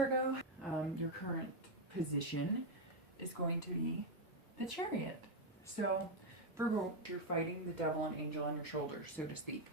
Virgo, your current position is going to be the Chariot. So Virgo, you're fighting the devil and angel on your shoulders, so to speak.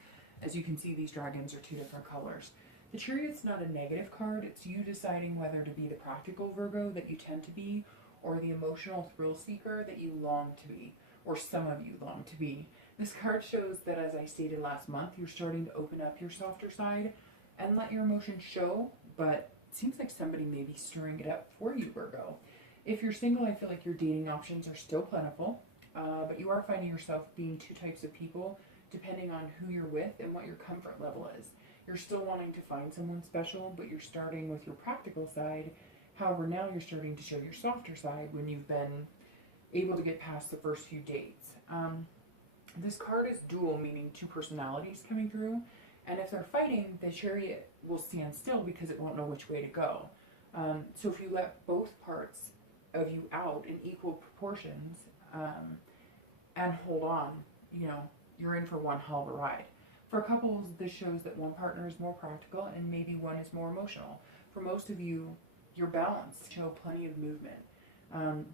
As you can see, these dragons are two different colors. The Chariot's not a negative card. It's you deciding whether to be the practical Virgo that you tend to be, or the emotional thrill seeker that you long to be, or some of you long to be. This card shows that, as I stated last month, you're starting to open up your softer side and let your emotions show, but it seems like somebody may be stirring it up for you, Virgo. If you're single, I feel like your dating options are still plentiful, but you are finding yourself being two types of people depending on who you're with and what your comfort level is. You're still wanting to find someone special, but you're starting with your practical side. However, now you're starting to show your softer side when you've been able to get past the first few dates. This card is dual, meaning two personalities coming through. And if they're fighting, the Chariot will stand still because it won't know which way to go. So if you let both parts of you out in equal proportions and hold on, you're in for one hell of a ride. For couples, this shows that one partner is more practical and maybe one is more emotional. For most of you, you're balanced, show plenty of movement.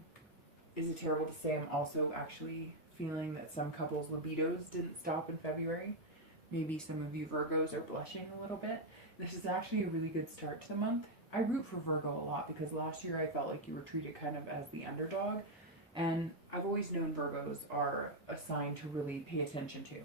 Is it terrible to say I'm also actually feeling that some couples' libidos didn't stop in February? Maybe some of you Virgos are blushing a little bit. This is actually a really good start to the month. I root for Virgo a lot because last year I felt like you were treated kind of as the underdog. And I've always known Virgos are a sign to really pay attention to.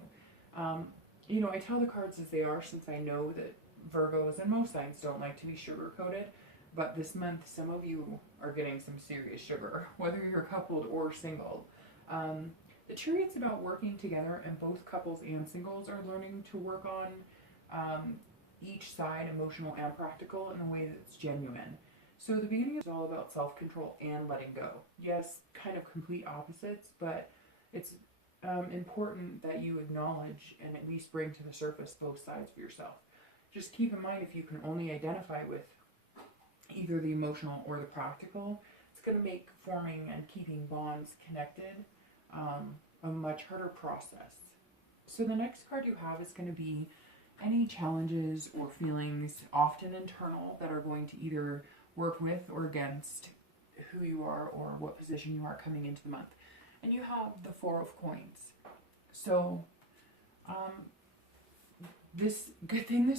I tell the cards as they are since I know that Virgos and most signs don't like to be sugar-coated. But this month, some of you are getting some serious sugar, whether you're coupled or single. The Chariot's about working together, and both couples and singles are learning to work on each side, emotional and practical, in a way that's genuine. So the beginning is all about self-control and letting go. Yes, kind of complete opposites, but it's important that you acknowledge and at least bring to the surface both sides of yourself. Just keep in mind, if you can only identify with either the emotional or the practical, it's going to make forming and keeping bonds connected a much harder process. So the next card you have is going to be any challenges or feelings, often internal, that are going to either work with or against who you are or what position you are coming into the month. And you have the Four of Coins. So this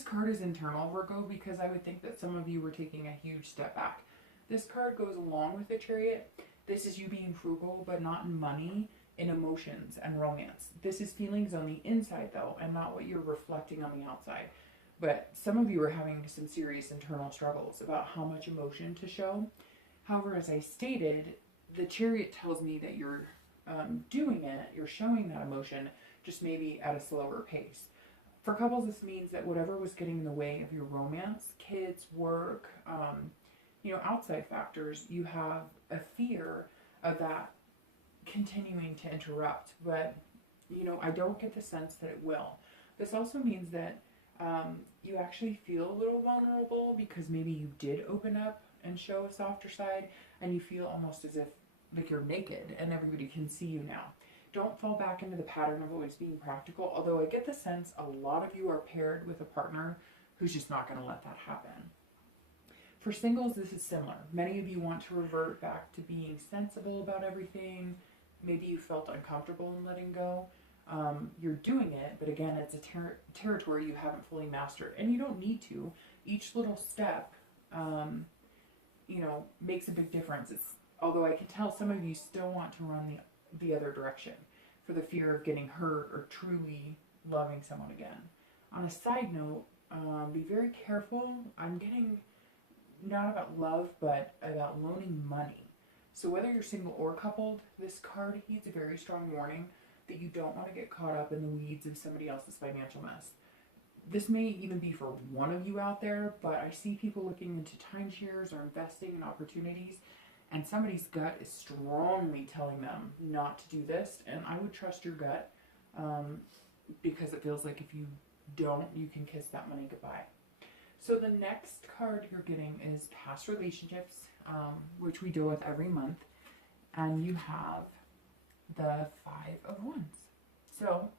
card is internal, Virgo, because I would think that some of you were taking a huge step back. This card goes along with the Chariot. This is you being frugal, but not in money, in emotions and romance. This is feelings on the inside, though, and not what you're reflecting on the outside. But some of you are having some serious internal struggles about how much emotion to show. However, as I stated, the Chariot tells me that you're doing it, you're showing that emotion, just maybe at a slower pace. For couples, this means that whatever was getting in the way of your romance, kids, work, outside factors, you have a fear of that continuing to interrupt. But, I don't get the sense that it will. This also means that you actually feel a little vulnerable because maybe you did open up and show a softer side, and you feel almost as if like you're naked and everybody can see you now. Don't fall back into the pattern of always being practical, although I get the sense a lot of you are paired with a partner who's just not going to let that happen. For singles, this is similar. Many of you want to revert back to being sensible about everything. Maybe you felt uncomfortable in letting go. You're doing it, but again, it's a territory you haven't fully mastered, and you don't need to. Each little step, makes a big difference. Although I can tell some of you still want to run the other direction for the fear of getting hurt or truly loving someone again. On a side note, be very careful. I'm getting not about love, but about loaning money. So whether you're single or coupled, this card heeds a very strong warning that you don't want to get caught up in the weeds of somebody else's financial mess. This may even be for one of you out there, but I see people looking into timeshares or investing in opportunities, and somebody's gut is strongly telling them not to do this, and I would trust your gut because it feels like if you don't, you can kiss that money goodbye. So the next card you're getting is past relationships, which we deal with every month, and you have the Five of Wands. So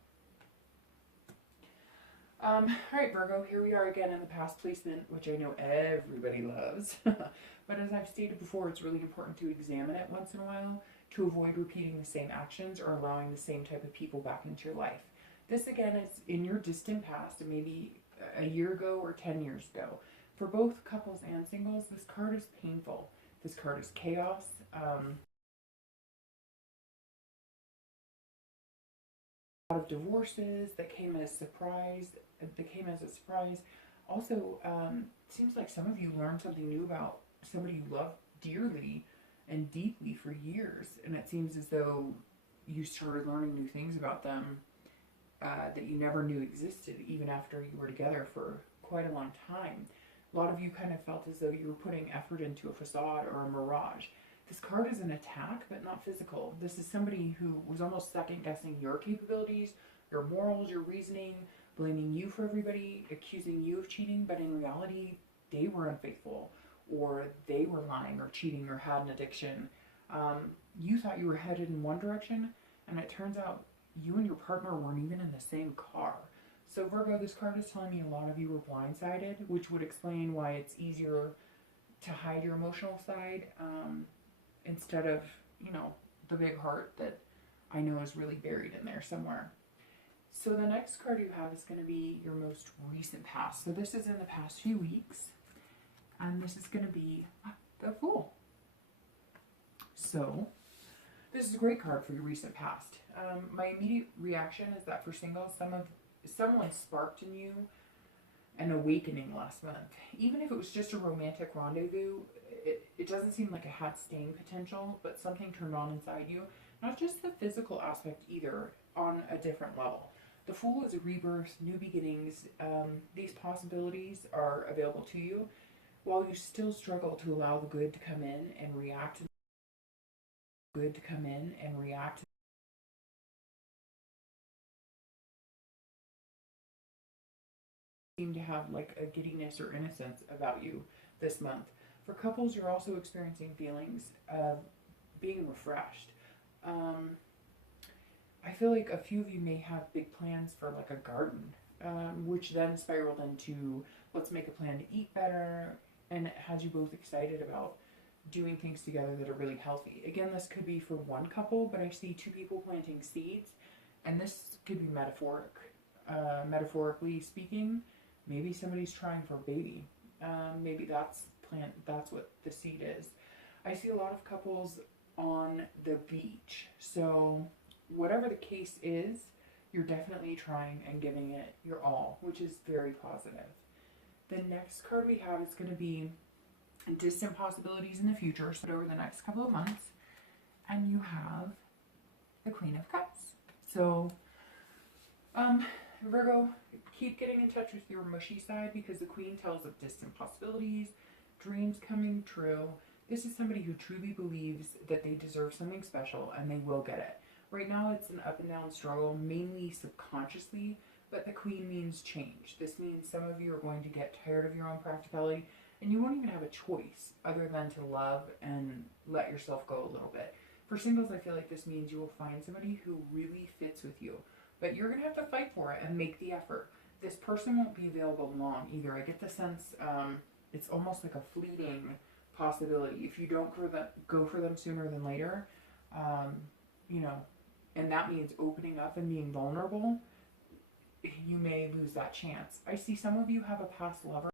All right, Virgo, here we are again in the past placement, which I know everybody loves. But as I've stated before, it's really important to examine it once in a while to avoid repeating the same actions or allowing the same type of people back into your life. This, again, is in your distant past, maybe a year ago or 10 years ago. For both couples and singles, this card is painful. This card is chaos. A lot of divorces that came as a surprise. Also, seems like some of you learned something new about somebody you loved dearly and deeply for years, and it seems as though you started learning new things about them that you never knew existed, even after you were together for quite a long time. A lot of you kind of felt as though you were putting effort into a facade or a mirage. This card is an attack, but not physical. This is somebody who was almost second guessing your capabilities, your morals, your reasoning, blaming you for everybody, accusing you of cheating, but in reality, they were unfaithful, or they were lying or cheating or had an addiction. You thought you were headed in one direction, and it turns out you and your partner weren't even in the same car. So Virgo, this card is telling me a lot of you were blindsided, which would explain why it's easier to hide your emotional side instead of, the big heart that I know is really buried in there somewhere. So the next card you have is going to be your most recent past. So this is in the past few weeks, and this is going to be the Fool. So this is a great card for your recent past. My immediate reaction is that for singles, someone sparked in you an awakening last month. Even if it was just a romantic rendezvous, it doesn't seem like it had staying potential, but something turned on inside you. Not just the physical aspect either, on a different level. The Fool is a rebirth, new beginnings. These possibilities are available to you while you still struggle to allow the good to come in and react. Seem to have like a giddiness or innocence about you this month. For couples, you're also experiencing feelings of being refreshed. I feel like a few of you may have big plans for like a garden, which then spiraled into let's make a plan to eat better, and it has you both excited about doing things together that are really healthy. Again, this could be for one couple, but I see two people planting seeds, and this could be metaphorically speaking. Maybe somebody's trying for a baby. Maybe that's what the seed is. I see a lot of couples on the beach. So whatever the case is, you're definitely trying and giving it your all, which is very positive. The next card we have is going to be distant possibilities in the future, so over the next couple of months. And you have the Queen of Cups. So, Virgo, keep getting in touch with your mushy side, because the Queen tells of distant possibilities, dreams coming true. This is somebody who truly believes that they deserve something special and they will get it. Right now it's an up and down struggle, mainly subconsciously, but the Queen means change. This means some of you are going to get tired of your own practicality, and you won't even have a choice other than to love and let yourself go a little bit. For singles, I feel like this means you will find somebody who really fits with you, but you're going to have to fight for it and make the effort. This person won't be available long either. I get the sense it's almost like a fleeting possibility. If you don't go for them sooner than later, and that means opening up and being vulnerable, you may lose that chance. I see some of you have a past lover.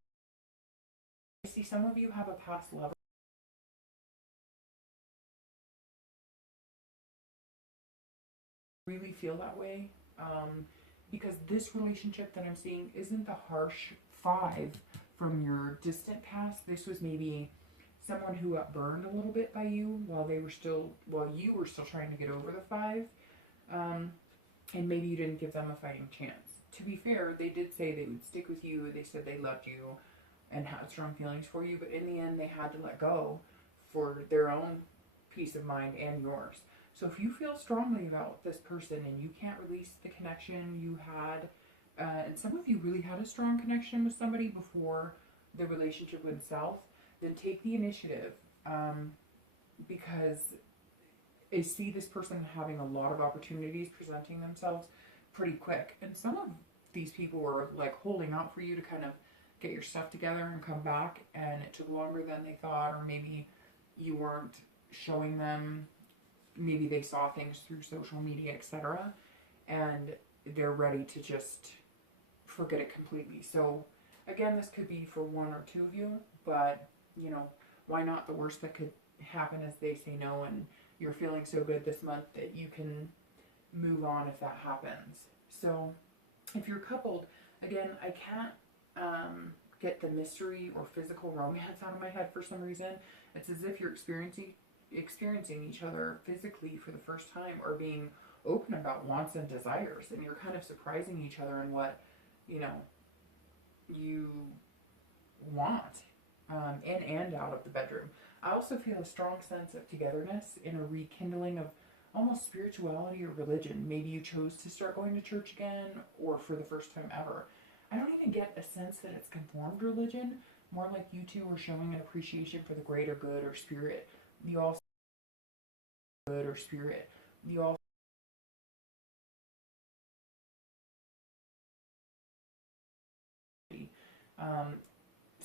Really feel that way, because this relationship that I'm seeing isn't the harsh 5 from your distant past. This was maybe someone who got burned a little bit by you while you were still trying to get over the 5, and maybe you didn't give them a fighting chance. To be fair, they did say they would stick with you. They said they loved you and had strong feelings for you, but in the end they had to let go for their own peace of mind and yours. So if you feel strongly about this person and you can't release the connection you had, and some of you really had a strong connection with somebody before the relationship went south, then take the initiative, because I see this person having a lot of opportunities presenting themselves pretty quick. And some of these people were like holding out for you to kind of get your stuff together and come back, and it took longer than they thought, or maybe you weren't showing them, maybe they saw things through social media, etc., and they're ready to just forget it completely. So again, this could be for one or two of you, but you know, why not? The worst that could happen is they say no, and you're feeling so good this month that you can move on if that happens. So if you're coupled, again, I can't get the mystery or physical romance out of my head for some reason. It's as if you're experiencing each other physically for the first time, or being open about wants and desires, and you're kind of surprising each other in what, you know, you want in and out of the bedroom. I also feel a strong sense of togetherness in a rekindling of almost spirituality or religion. Maybe you chose to start going to church again, or for the first time ever. I don't even get a sense that it's conformed religion, more like you two are showing an appreciation for the greater good or spirit. You all good or spirit. You all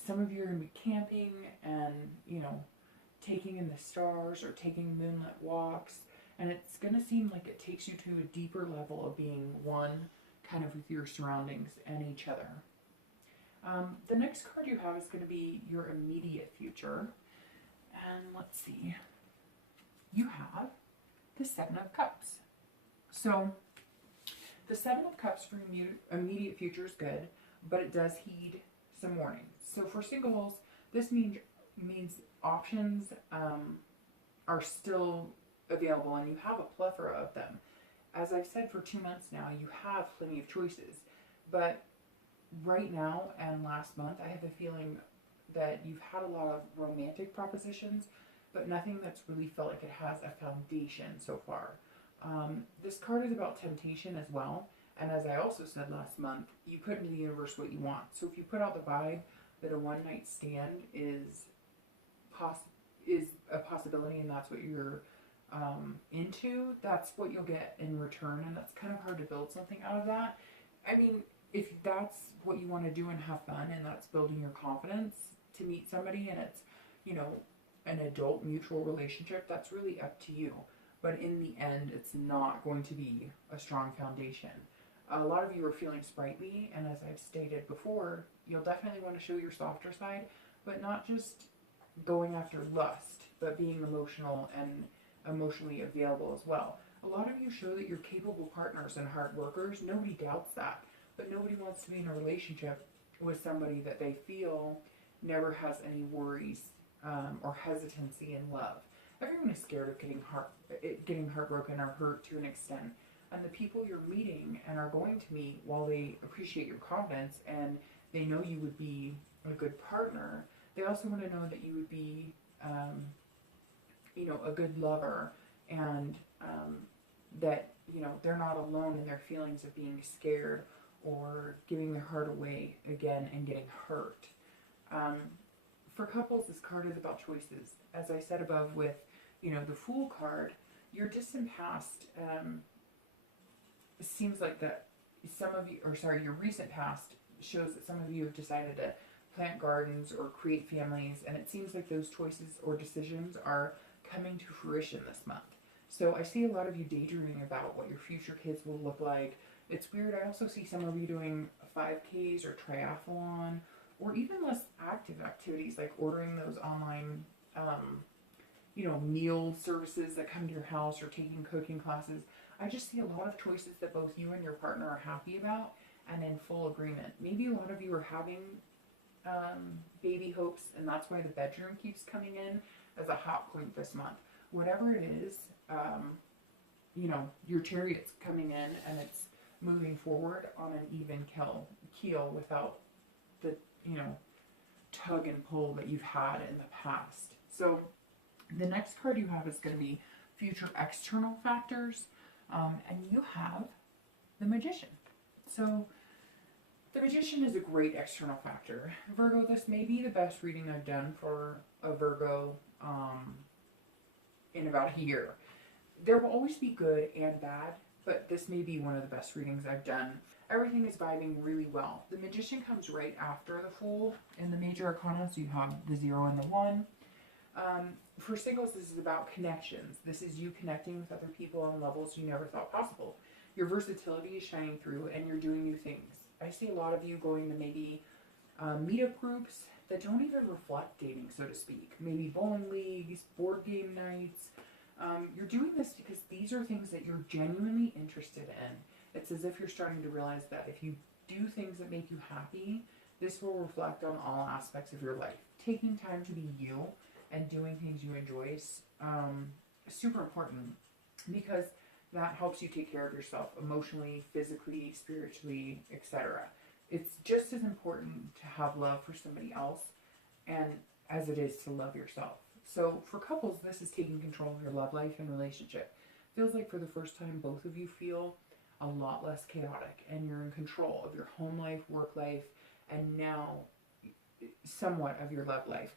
some of you are going to be camping and, you know, taking in the stars or taking moonlit walks, and it's going to seem like it takes you to a deeper level of being one kind of with your surroundings and each other. The next card you have is going to be your immediate future, and let's see, you have the Seven of Cups. So the Seven of Cups for immediate future is good, but it does heed some warnings. So for singles, this means options are still available, and you have a plethora of them. As I've said for 2 months now, you have plenty of choices. But right now and last month, I have a feeling that you've had a lot of romantic propositions, but nothing that's really felt like it has a foundation so far. This card is about temptation as well. And as I also said last month, you put into the universe what you want. So if you put out the vibe that a one-night stand is a possibility, and that's what you're into, that's what you'll get in return. And that's kind of hard to build something out of that. I mean, if that's what you want to do and have fun, and that's building your confidence to meet somebody, and it's, you know, an adult mutual relationship, that's really up to you. But in the end, it's not going to be a strong foundation. A lot of you are feeling sprightly, and as I've stated before, you'll definitely want to show your softer side, but not just going after lust, but being emotional and emotionally available as well. A lot of you show that you're capable partners and hard workers. Nobody doubts that, but nobody wants to be in a relationship with somebody that they feel never has any worries or hesitancy in love. Everyone is scared of getting heartbroken or hurt to an extent. And the people you're meeting and are going to meet, while they appreciate your confidence and they know you would be a good partner, they also want to know that you would be, you know, a good lover, and that, you know, they're not alone in their feelings of being scared or giving their heart away again and getting hurt. For couples, this card is about choices. As I said above with, you know, the Fool card, your distant past seems like that some of you, or sorry, your recent past shows that some of you have decided to plant gardens or create families, and it seems like those choices or decisions are coming to fruition this month. So I see a lot of you daydreaming about what your future kids will look like. It's weird, I also see some of you doing 5Ks or triathlon, or even less active activities like ordering those online you know, meal services that come to your house, or taking cooking classes. I just see a lot of choices that both you and your partner are happy about and in full agreement. Maybe a lot of you are having baby hopes, and that's why the bedroom keeps coming in as a hot point this month. Whatever it is, you know, your chariot's coming in and it's moving forward on an even keel without the, you know, tug and pull that you've had in the past. So the next card you have is going to be future external factors, and you have the Magician. So the Magician is a great external factor. Virgo, this may be the best reading I've done for a Virgo in about a year. There will always be good and bad, but this may be one of the best readings I've done. everything is vibing really well. The Magician comes right after the Fool in the major arcana, so you have the 0 and the 1. For singles, this is about connections. This is you connecting with other people on levels you never thought possible. Your versatility is shining through and you're doing new things. I see a lot of you going to maybe meetup groups that don't even reflect dating, so to speak. Maybe bowling leagues, board game nights. You're doing this because these are things that you're genuinely interested in. It's as if you're starting to realize that if you do things that make you happy, this will reflect on all aspects of your life. Taking time to be you and doing things you enjoy is super important, because that helps you take care of yourself emotionally, physically, spiritually, etc. It's just as important to have love for somebody else and as it is to love yourself. So for couples, this is taking control of your love life and relationship. Feels like for the first time, both of you feel a lot less chaotic and you're in control of your home life, work life, and now somewhat of your love life.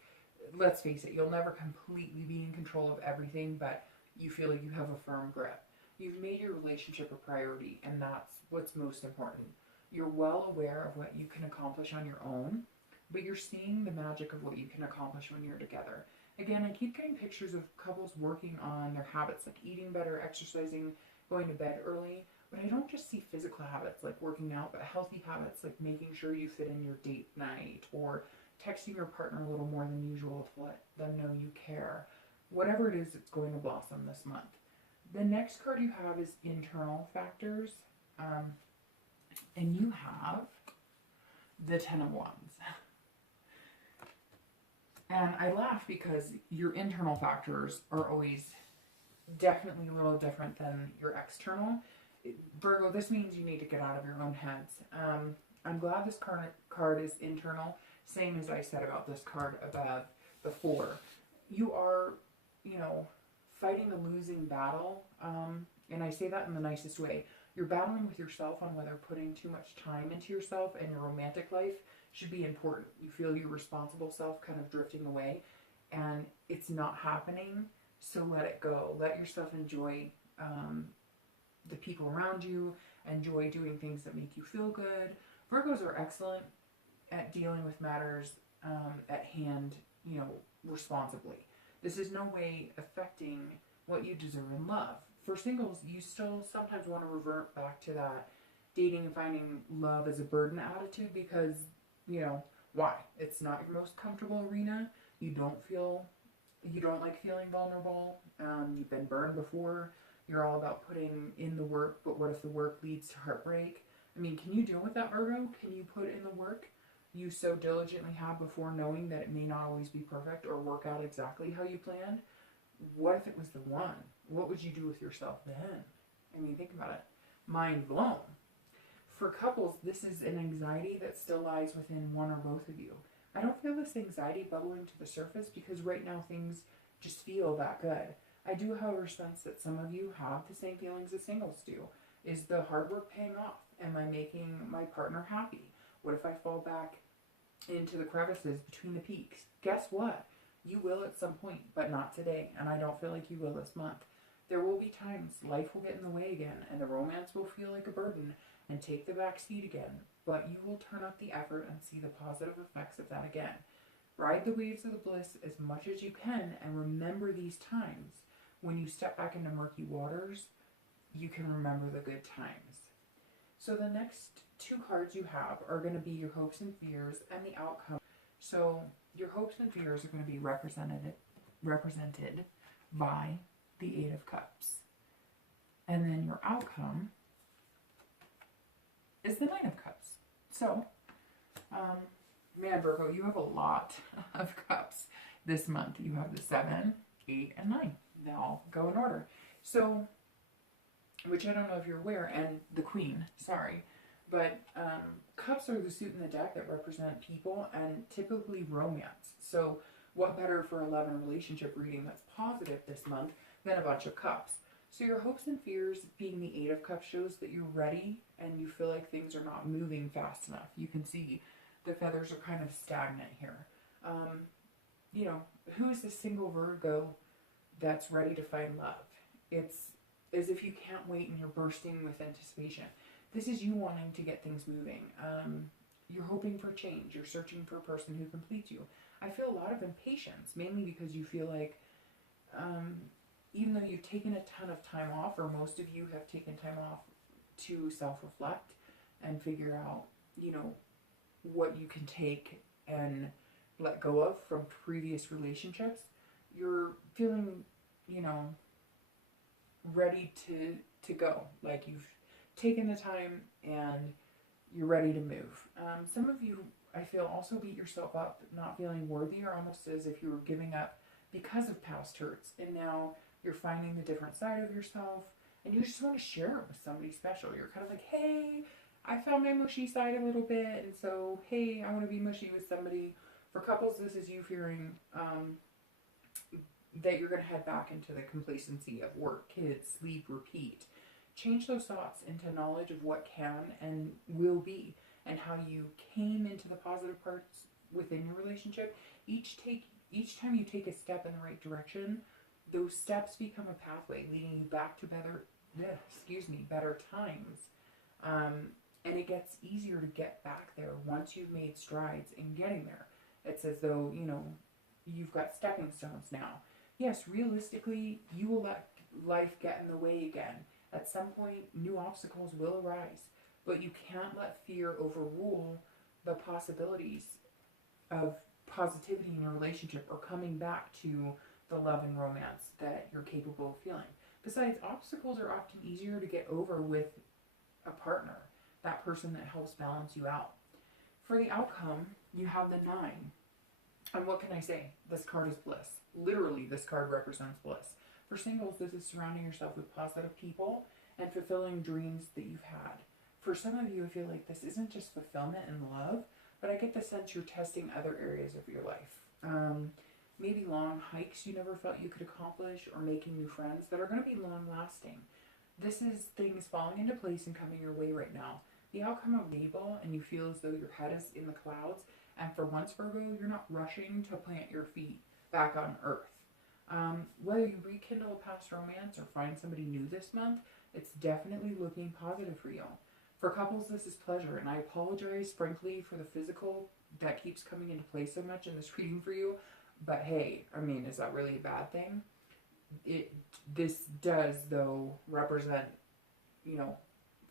Let's face it, you'll never completely be in control of everything, but you feel like you have a firm grip. You've made your relationship a priority, and that's what's most important. You're well aware of what you can accomplish on your own, but you're seeing the magic of what you can accomplish when you're together. Again, I keep getting pictures of couples working on their habits, like eating better, exercising, going to bed early, but I don't just see physical habits like working out, but healthy habits like making sure you fit in your date night, or texting your partner a little more than usual to let them know you care. Whatever it is, it's going to blossom this month. The next card you have is internal factors, and you have the 10 of Wands. And I laugh because your internal factors are always definitely a little different than your external. Virgo, this means you need to get out of your own heads. I'm glad this card is internal, same as I said about this card above before. You are, fighting a losing battle, and I say that in the nicest way. You're battling with yourself on whether putting too much time into yourself and your romantic life should be important. You feel your responsible self kind of drifting away, and it's not happening, so let it go. Let yourself enjoy the people around you, enjoy doing things that make you feel good. Virgos are excellent at dealing with matters at hand, responsibly. This is no way affecting what you deserve in love. For singles, you still sometimes want to revert back to that dating and finding love as a burden attitude because, why? It's not your most comfortable arena. You don't like feeling vulnerable. You've been burned before. You're all about putting in the work, but what if the work leads to heartbreak? I mean, can you deal with that, Virgo? Can you put in the work you so diligently have before, knowing that it may not always be perfect or work out exactly how you planned? What if it was the one? What would you do with yourself then? I mean, think about it. Mind blown. For couples, this is an anxiety that still lies within one or both of you. I don't feel this anxiety bubbling to the surface because right now things just feel that good. I do, however, sense that some of you have the same feelings as singles do. Is the hard work paying off? Am I making my partner happy? What if I fall back into the crevices between the peaks? Guess what? You will at some point, but not today, and I don't feel like you will this month. There will be times life will get in the way again, and the romance will feel like a burden and take the back seat again, but you will turn up the effort and see the positive effects of that again. Ride the waves of the bliss as much as you can, and remember these times. When you step back into murky waters, you can remember the good times. So the next two cards you have are going to be your hopes and fears and the outcome. So your hopes and fears are going to be represented by the 8 of Cups. And then your outcome is the 9 of Cups. So, man, Virgo, you have a lot of cups this month. You have the 7, 8, and 9. They all go in order. So, which I don't know if you're aware, and the Queen, sorry. But cups are the suit in the deck that represent people and typically romance. So what better for a love and relationship reading that's positive this month than a bunch of cups? So your hopes and fears being the 8 of Cups shows that you're ready and you feel like things are not moving fast enough. You can see the feathers are kind of stagnant here. Who's the single Virgo that's ready to find love? It's as if you can't wait and you're bursting with anticipation. This is you wanting to get things moving. You're hoping for change. You're searching for a person who completes you. I feel a lot of impatience, mainly because you feel like even though you've taken a ton of time off, or most of you have taken time off to self-reflect and figure out, you know, what you can take and let go of from previous relationships, you're feeling, you know, ready to go. Like you've taken the time and you're ready to move. Some of you, I feel, also beat yourself up, not feeling worthy, or almost as if you were giving up because of past hurts, and now you're finding the different side of yourself, and you just want to share it with somebody special. You're kind of like, hey, I found my mushy side a little bit, and so, hey, I want to be mushy with somebody. For couples, this is you fearing that you're going to head back into the complacency of work, kids, sleep, repeat. Change those thoughts into knowledge of what can and will be, and how you came into the positive parts within your relationship. Each time you take a step in the right direction, those steps become a pathway leading you back to better times. And it gets easier to get back there once you've made strides in getting there. It's as though, you know, you've got stepping stones now. Yes, realistically, you will let life get in the way again. At some point, new obstacles will arise, but you can't let fear overrule the possibilities of positivity in your relationship, or coming back to the love and romance that you're capable of feeling. Besides, obstacles are often easier to get over with a partner, that person that helps balance you out. For the outcome, you have the 9. And what can I say? This card is bliss. Literally, this card represents bliss. For singles, this is surrounding yourself with positive people and fulfilling dreams that you've had. For some of you, I feel like this isn't just fulfillment and love, but I get the sense you're testing other areas of your life. Maybe long hikes you never felt you could accomplish, or making new friends that are going to be long lasting. This is things falling into place and coming your way right now. The outcome of Mabel, and you feel as though your head is in the clouds. And for once, Virgo, you're not rushing to plant your feet back on earth. Whether you rekindle a past romance or find somebody new this month, it's definitely looking positive for you. For couples, this is pleasure, and I apologize, frankly, for the physical that keeps coming into play so much in this reading for you. But hey, I mean, is that really a bad thing? This does, though, represent, you know,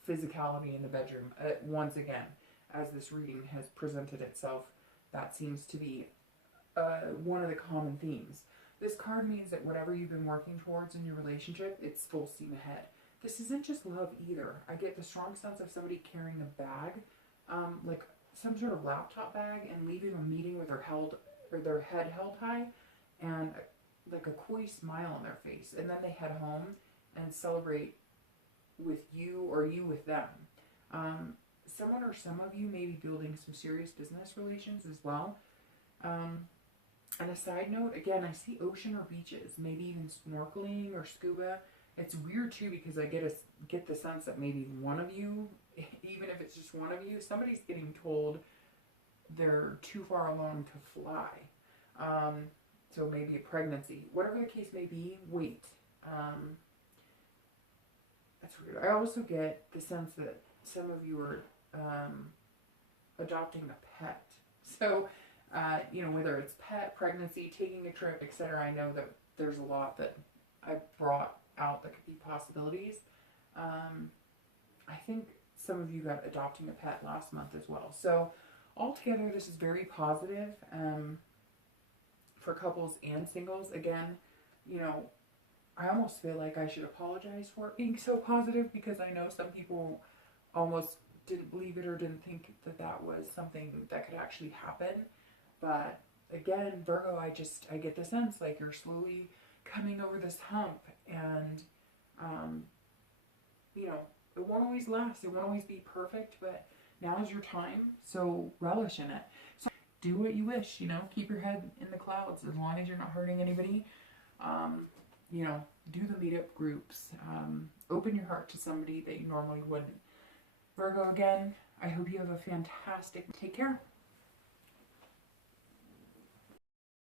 physicality in the bedroom. Once again, as this reading has presented itself, that seems to be one of the common themes. This card means that whatever you've been working towards in your relationship, it's full steam ahead. This isn't just love either. I get the strong sense of somebody carrying a bag, like some sort of laptop bag, and leaving a meeting with their head held high, and like a coy smile on their face, and then they head home and celebrate with you, or you with them. Someone or some of you may be building some serious business relations as well. And a side note, again, I see ocean or beaches, maybe even snorkeling or scuba. It's weird too, because I get the sense that maybe one of you, even if it's just one of you, somebody's getting told they're too far along to fly. So maybe a pregnancy. Whatever the case may be, wait. That's weird. I also get the sense that some of you are adopting a pet. So, you know, whether it's pet, pregnancy, taking a trip, etc. I know that there's a lot that I brought out that could be possibilities. I think some of you got adopting a pet last month as well. So altogether, this is very positive for couples and singles. Again, you know, I almost feel like I should apologize for it being so positive, because I know some people almost didn't believe it or didn't think that that was something that could actually happen. But again, Virgo, I get the sense like you're slowly coming over this hump, and you know, it won't always last, it won't always be perfect, but now is your time, so relish in it. So do what you wish, you know, keep your head in the clouds as long as you're not hurting anybody. You know, do the meetup groups, open your heart to somebody that you normally wouldn't. Virgo, again, I hope you have a fantastic, take care.